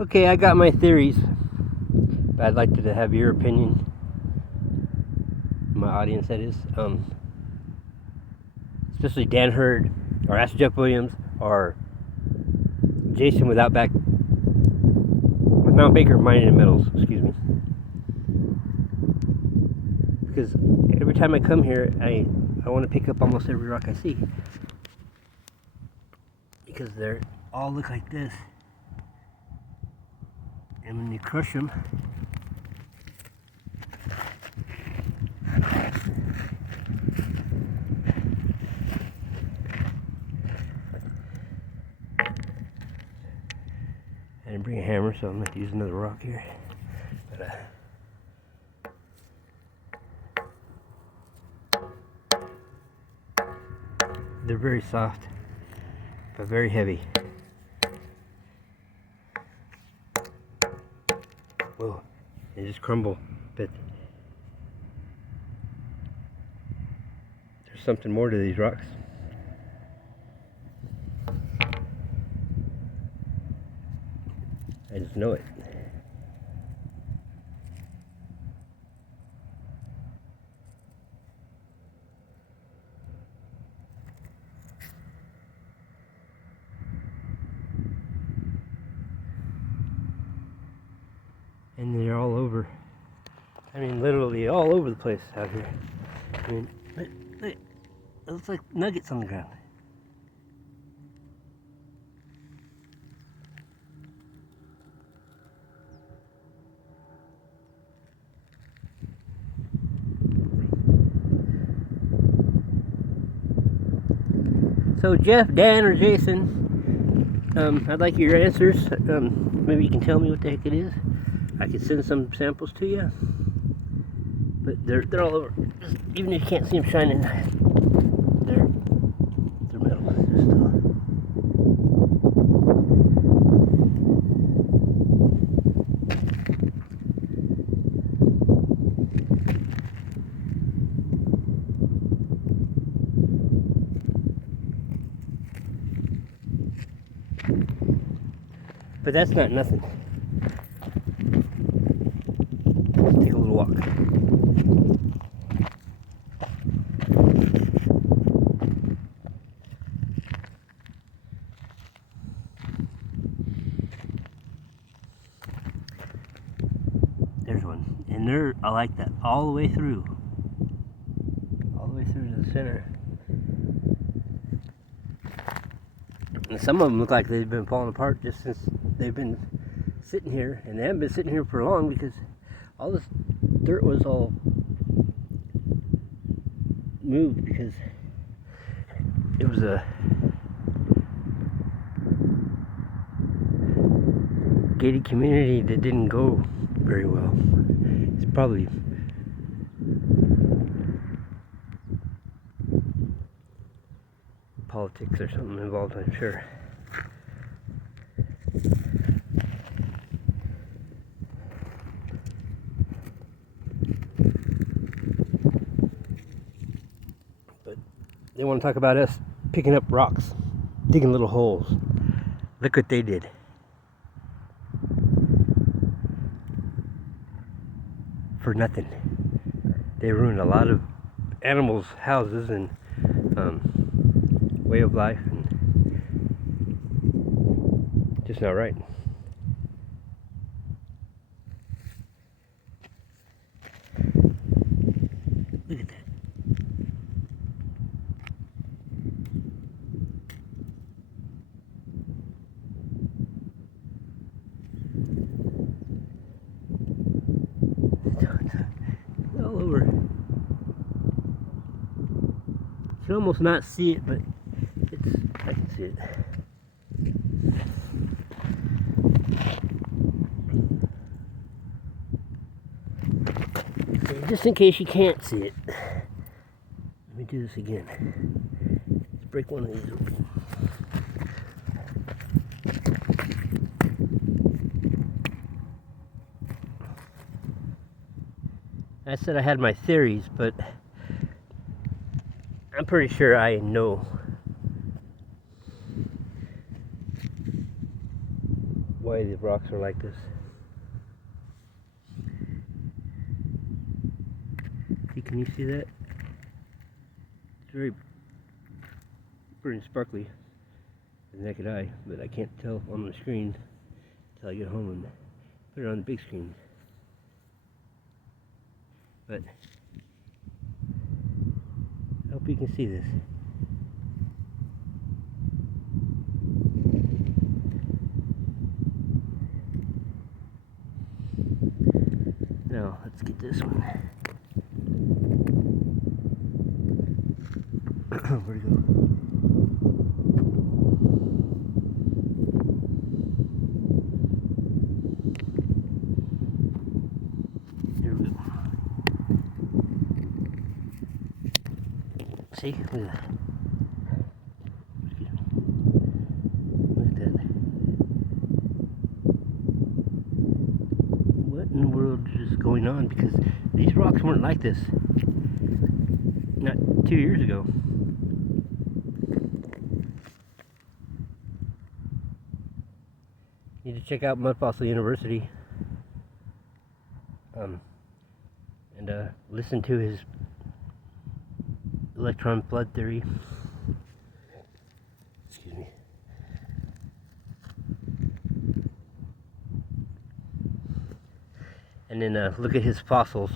Okay, I got my theories, but I'd like to have your opinion. My audience, that is. Especially Dan Hurd, or Ask Jeff Williams, or Jason with Mount Baker Mining and Metals, excuse me. Because every time I come here, I want to pick up almost every rock I see. Because they all look like this. And when you crush them, I didn't bring a hammer, so I'm going to use another rock here. But, they're very soft, but very heavy. Whoa, they just crumble. But there's something more to these rocks. I just know it. And they're all over. I mean, literally all over the place out here. I mean, look, it looks like nuggets on the ground. So Jeff, Dan, or Jason, I'd like your answers. Maybe you can tell me what the heck it is. I could send some samples to you. But they're all over. Even if you can't see them shining, they're metal still. But that's not nothing. Let's take a little walk. There's one. And they're, I like that, all the way through. All the way through to the center. And some of them look like they've been falling apart just since they've been sitting here. And they haven't been sitting here for long because all this dirt was all moved because it was a gated community that didn't go very well. It's probably politics or something involved, I'm sure. But they want to talk about us picking up rocks, digging little holes. Look what they did. For nothing. They ruined a lot of animals' houses and way of life, and just not right. Look at that. All over. You can almost not see it, but I can see it. So just in case you can't see it, let me do this again. Let's break one of these open. I said I had my theories, but I'm pretty sure I know why the rocks are like this. See, can you see that? It's very pretty sparkly with the naked eye, but I can't tell on the screen until I get home and put it on the big screen. But I hope you can see this. Now, let's get this one. Where'd it go? Here we go. See? Look at that. Excuse me. Look at that. What in the world is going on? Because these rocks weren't like this not 2 years ago. Need to check out Mud Fossil University and listen to his electron flood theory. Excuse me. And then look at his fossils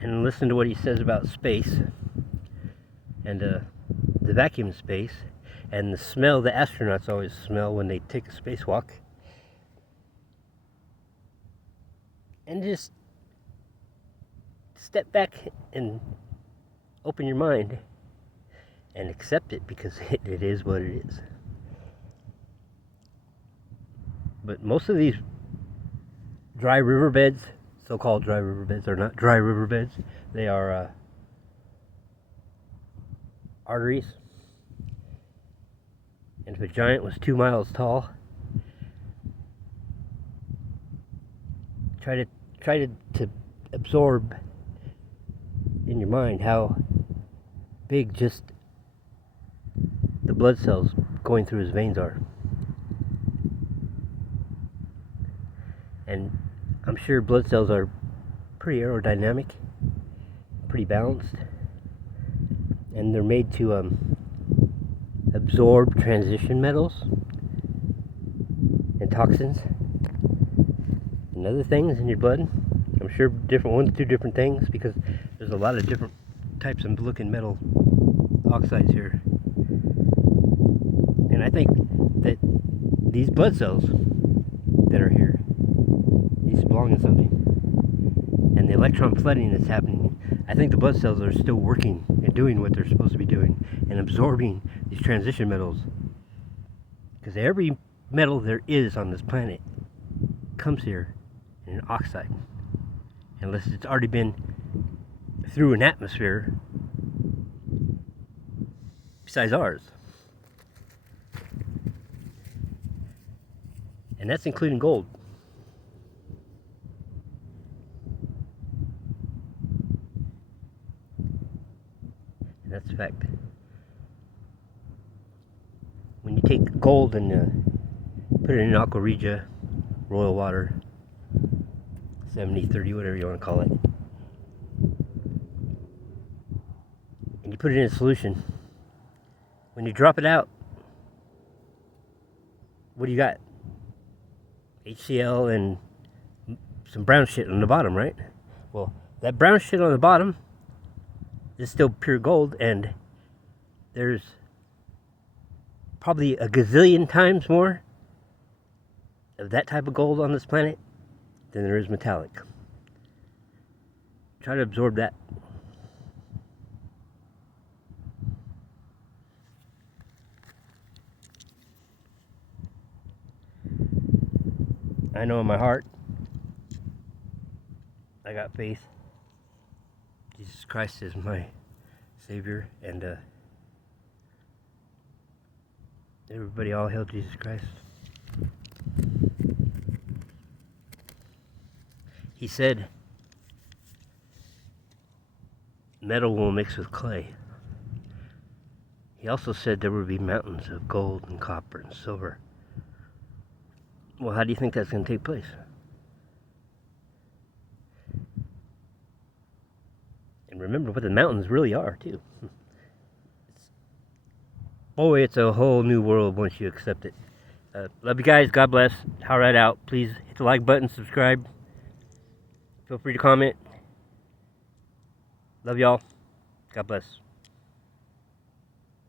and listen to what he says about space and the vacuum space and the smell the astronauts always smell when they take a spacewalk. And just step back and open your mind and accept it, because it is what it is. But most of these dry riverbeds, so-called dry riverbeds, are not dry riverbeds. They are arteries. And if a giant was 2 miles tall, try to absorb in your mind how big just the blood cells going through his veins are. And I'm sure blood cells are pretty aerodynamic, pretty balanced, and they're made to absorb transition metals and toxins and other things in your blood. I'm sure different ones do different things, because there's a lot of different types of looking metal oxides here. And I think that these blood cells that are here, these belong in something. And the electron flooding that's happening, I think the blood cells are still working and doing what they're supposed to be doing and absorbing these transition metals. Because every metal there is on this planet comes here in an oxide, unless it's already been through an atmosphere besides ours. And that's including gold. And that's a fact. When you take gold and put it in aqua regia, royal water, 70-30, whatever you want to call it, and you put it in a solution, when you drop it out, what do you got? HCl and some brown shit on the bottom, right? Well, that brown shit on the bottom is still pure gold, and there's probably a gazillion times more of that type of gold on this planet than there is metallic. Try to absorb that. I know in my heart, I got faith. Jesus Christ is my Savior, and everybody all hail Jesus Christ. He said, metal will mix with clay. He also said there would be mountains of gold and copper and silver. Well, how do you think that's going to take place? And remember what the mountains really are, too. Boy, it's a whole new world once you accept it. Love you guys. God bless. Hurd out. Please hit the like button, subscribe. Feel free to comment. Love y'all. God bless.